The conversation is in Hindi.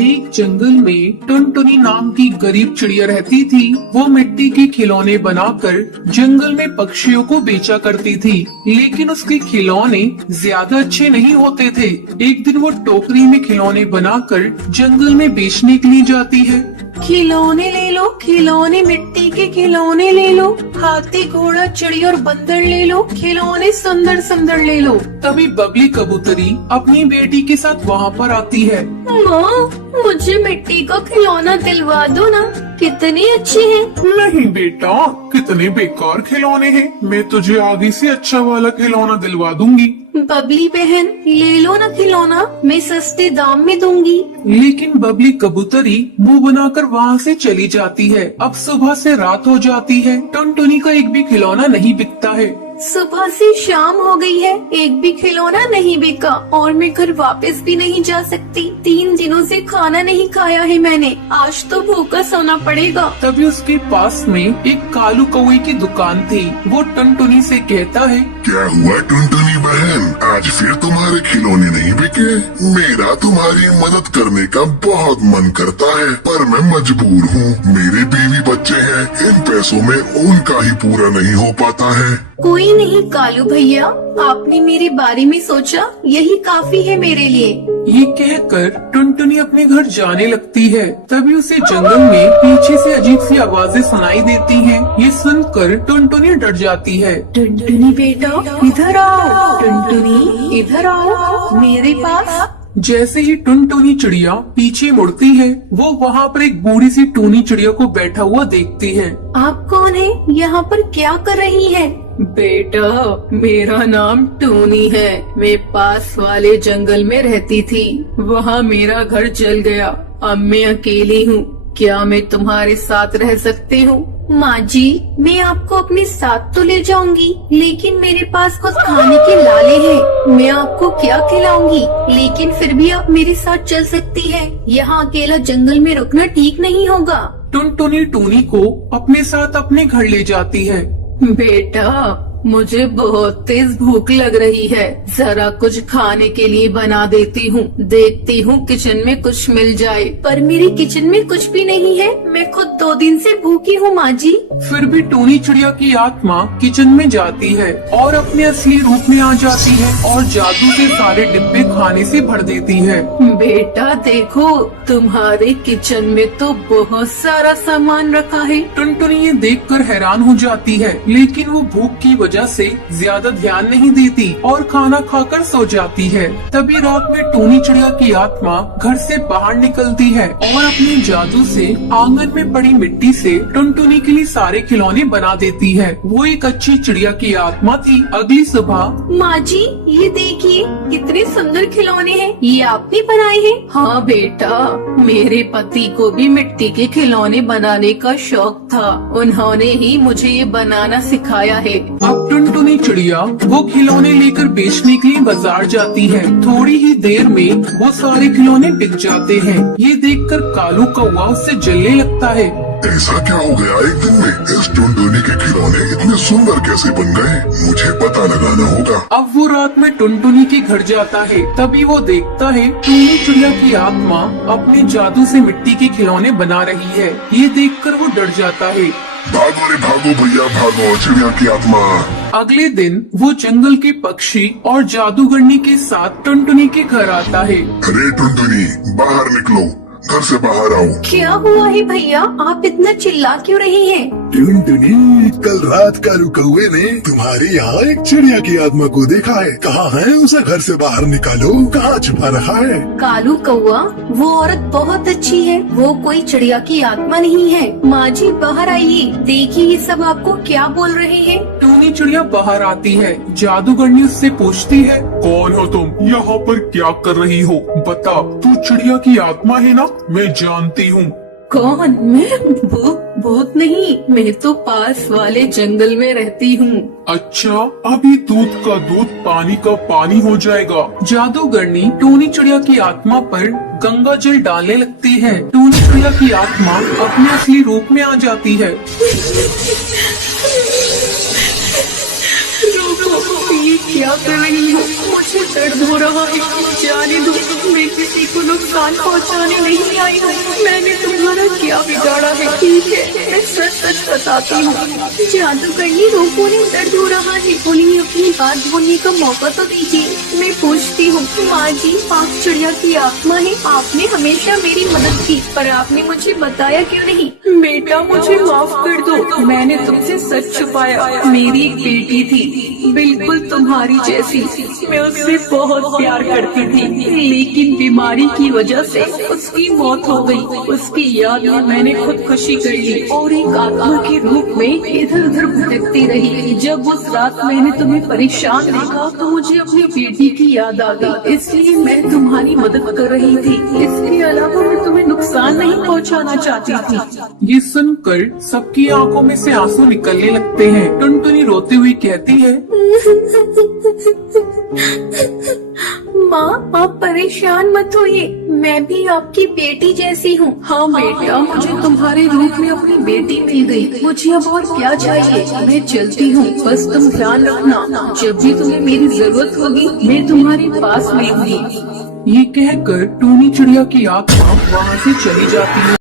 एक जंगल में टुनटुनी नाम की गरीब चिड़िया रहती थी। वो मिट्टी के खिलौने बनाकर जंगल में पक्षियों को बेचा करती थी, लेकिन उसके खिलौने ज्यादा अच्छे नहीं होते थे। एक दिन वो टोकरी में खिलौने बनाकर जंगल में बेचने के लिए जाती है। खिलौने ले लो, खिलौने मिट्टी के खिलौने ले लो, हाथी घोड़ा चिड़िया और बंदर ले लो, खिलौने सुंदर सुंदर ले लो। तभी बबली कबूतरी अपनी बेटी के साथ वहाँ पर आती है। माँ, मुझे मिट्टी का खिलौना दिलवा दो ना, कितनी अच्छी है। नहीं बेटा, कितने बेकार खिलौने हैं, मैं तुझे आगे से अच्छा वाला खिलौना दिलवा दूंगी। बबली बहन, ले लो ना खिलौना, मैं सस्ते दाम में दूंगी। लेकिन बबली कबूतरी मुंह बनाकर वहाँ से चली जाती है। अब सुबह से रात हो जाती है, टुनटुनी का एक भी खिलौना नहीं बिकता है। सुबह से शाम हो गई है, एक भी खिलौना नहीं बिका और मैं घर वापस भी नहीं जा सकती। 3 दिनों से खाना नहीं खाया है मैंने, आज तो भूखा सोना पड़ेगा। तभी उसके पास में एक कालू कौवे की दुकान थी। वो टुनटुनी से कहता है, क्या हुआ टुनटुनी बहन, आज फिर तुम्हारे खिलौने नहीं बिके? मेरा तुम्हारी मदद करने का बहुत मन करता है, पर मैं मजबूर हूँ। मेरे बीवी बच्चे हैं, इन पैसों में उनका ही पूरा नहीं हो पाता है। कोई नहीं कालू भैया, आपने मेरे बारे में सोचा, यही काफी है मेरे लिए। ये कहकर टुनटुनी अपने घर जाने लगती है। तभी उसे जंगल में पीछे से अजीब सी आवाजें सुनाई देती हैं। ये सुनकर टुनटुनी डर जाती है। टुनटुनी बेटा, इधर आओ। टुनटुनी इधर आओ मेरे पास। जैसे ही टुनटुनी चिड़िया पीछे मुड़ती है, वो वहाँ पर एक बूढ़ी सी टूनी चिड़िया को बैठा हुआ देखती है। आप कौन है? यहाँ पर क्या कर रही है? बेटा, मेरा नाम टूनी है, मैं पास वाले जंगल में रहती थी, वहाँ मेरा घर जल गया, अब मैं अकेली हूँ, क्या मैं तुम्हारे साथ रह सकती हूँ? माँ जी, मैं आपको अपने साथ तो ले जाऊंगी, लेकिन मेरे पास कुछ खाने के लाले हैं, मैं आपको क्या खिलाऊंगी, लेकिन फिर भी आप मेरे साथ चल सकती है, यहाँ अकेला जंगल में रुकना ठीक नहीं होगा। टुनटुनी टूनी को अपने साथ अपने घर ले जाती है। बेटा, मुझे बहुत तेज भूख लग रही है, जरा कुछ खाने के लिए बना देती हूँ, देखती हूँ किचन में कुछ मिल जाए। पर मेरे किचन में कुछ भी नहीं है, मैं खुद 2 दिन से भूखी हूँ माँ जी। फिर भी टूनी चिड़िया की आत्मा किचन में जाती है और अपने असली रूप में आ जाती है और जादू से सारे डिब्बे खाने से भर देती है। बेटा देखो, तुम्हारे किचन में तो बहुत सारा सामान रखा है। टुनटुनी ये देखकर हैरान हो जाती है, लेकिन वो भूख की वजह से ज्यादा ध्यान नहीं देती और खाना खाकर सो जाती है। तभी रात में टूनी चिड़िया की आत्मा घर से बाहर निकलती है और अपने जादू से आंगन में पड़ी मिट्टी से टुनटुनी के लिए सारे खिलौने बना देती है। वो एक अच्छी चिड़िया की आत्मा थी। अगली सुबह, माँ जी, ये देखिए कितने सुंदर खिलौने हैं, ये आपने बनाए हैं? हाँ बेटा, मेरे पति को भी मिट्टी के खिलौने बनाने का शौक था, उन्होंने ही मुझे ये बनाना सिखाया है। अब टुनटुनी चिड़िया वो खिलौने लेकर बेचने के लिए बाजार जाती है। थोड़ी ही देर में वो सारे खिलौने बिक जाते हैं। ये देखकर कालू कौवा उससे जलने लगता है। ऐसा क्या हो गया एक दिन में? इस टुनटुनी के खिलौने इतने सुंदर कैसे बन गए? मुझे पता लगाना होगा। अब वो रात में टुनटुनी के घर जाता है। तभी वो देखता है टूनी चिड़िया की आत्मा अपने जादू से मिट्टी के खिलौने बना रही है। ये देखकर वो डर जाता है। भागो रे भागो भैया भागो, चिड़िया की आत्मा। अगले दिन वो जंगल के पक्षी और जादूगरनी के साथ टुनटुनी के घर आता है। अरे टुनटुनी, बाहर निकलो, घर से बाहर आओ। क्या हुआ है भैया, आप इतना चिल्ला क्यों रही हैं? टुनटुनी, कल रात कालू कौवे ने तुम्हारे यहाँ एक चिड़िया की आत्मा को देखा है, कहाँ है? उसे घर से बाहर निकालो, कहाँ छुपा रखा है? कालू कौवा, वो औरत बहुत अच्छी है, वो कोई चिड़िया की आत्मा नहीं है। माँ जी बाहर आइए, देखिए ये सब आपको क्या बोल रहे हैं। टूनी चिड़िया बाहर आती है। जादूगरनी उससे पूछती है, कौन हो तुम? यहाँ पर क्या कर रही हो? बता, तू चिड़िया की आत्मा है ना? मैं जानती हूँ। कौन? मैं भूत नहीं, मैं तो पास वाले जंगल में रहती हूँ। अच्छा, अभी दूध का दूध पानी का पानी हो जाएगा। जादूगरनी टूनी चिड़िया की आत्मा पर गंगा जल डालने लगती है। टूनी चिड़िया की आत्मा अपने असली रूप में आ जाती है। ये क्या कर रही हो? मुझे दर्द हो रहा है, जाने दो। मैं किसी को नुकसान पहुंचाने नहीं आई हूँ। मैंने तुम्हारा क्या बिगाड़ा है? ठीक है, मैं सच सच बताती हूँ। जादूगरनी रोको ने दर्द हो रहा है, उन्हें अपनी बात बोलने का मौका तो दीजिए। मैं पूछती हूँ, माँ जी, आप चिड़िया की आत्मा है। आपने हमेशा मेरी मदद की, पर आपने मुझे बताया क्यों नहीं? बेटा, मुझे माफ कर दो, मैंने तुमसे सच छुपाया। मेरी एक बेटी थी, बिल्कुल तुम्हारी जैसी। मैं उससे बहुत प्यार करती थी, लेकिन बीमारी की वजह से उसकी मौत हो गई। उसकी याद में मैंने खुदकुशी कर ली और एक आत्मा के रूप में इधर उधर भटकती रही। जब उस रात मैंने तुम्हें परेशान देखा तो मुझे अपनी बेटी की याद आ गई, इसलिए मैं तुम्हारी मदद कर रही थी। इसके अलावा मैं तुम्हें नुकसान नहीं पहुंचाना चाहती थी। ये सुनकर सबकी आंखों में से आंसू निकलने लगते हैं। टुनटुनी रोते हुए कहती है, माँ, आप परेशान मत होइए, मैं भी आपकी बेटी जैसी हूँ। हाँ बेटा, मुझे तुम्हारे रूप में अपनी बेटी मिल गई। मुझे अब और क्या चाहिए? मैं चलती हूँ, बस तुम ध्यान रखना, जब भी तुम्हें मेरी जरूरत होगी मैं तुम्हारे पास मिलूंगी। ये कहकर टूनी चिड़िया की आत्मा वहाँ से चली जाती है।